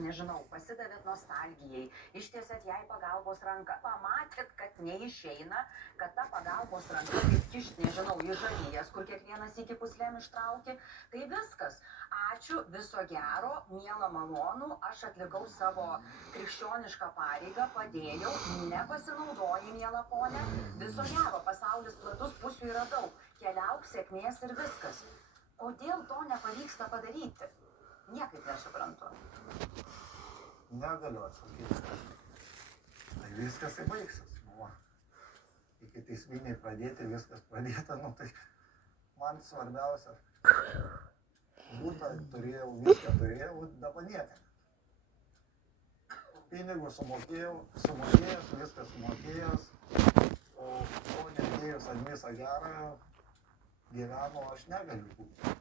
nežinau, pasidavėt nostalgijai, ištiesėt jai pagalbos ranką, pamatėt, kad neišeina, kad ta pagalbos ranka kaip kišt, nežinau, į žarijas, kur kiekvienas iki puslėm ištrauki, tai viskas. Ačiū, viso gero, miela malonu, aš atlikau savo krikščionišką pareigą, padėjau, nepasinaudojai, miela ponė, viso gero, pasaulis platus, pusių yra daug, keliauk, sėkmės ir viskas. Kodėl to nepavyksta padaryti? Niekaip nesuprantu. Negaliu atsakyti. Tai viskas ir baigsis. Nu, iki teisminiai pradėti, viskas pradėta, nu tai man svarbiausia. Būtą turėjau, viską turėjau, dabar niekada. Pinigus sumokėjęs, viskas sumokėjęs, o nedėjus ant visą gerą gyveno, aš negaliu būti.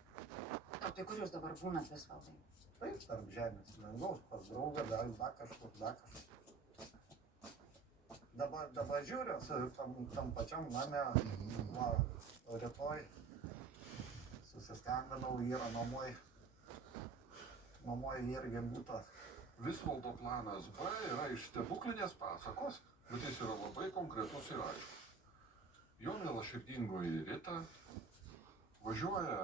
O tai kur jūs dabar būnat Visvaldai? Taip, tarp žemės dangaus, pas draugą, dar kažkur. Dabar žiūriu, tam pačiam name, va, rytoj susiskambinau, yra nuomoj irgi būta. Visvaldo planas B yra iš stebuklinės pasakos, bet jis yra labai konkretus ir aiškus. Jo mielaširdingoji Rita važiuoja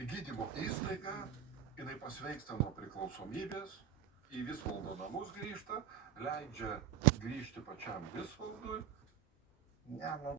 į gydymo įstaigą, jinai pasveiksta nuo priklausomybės, į Visvaldo namus grįžta, leidžia grįžti pačiam Visvaldui. Ne, nu,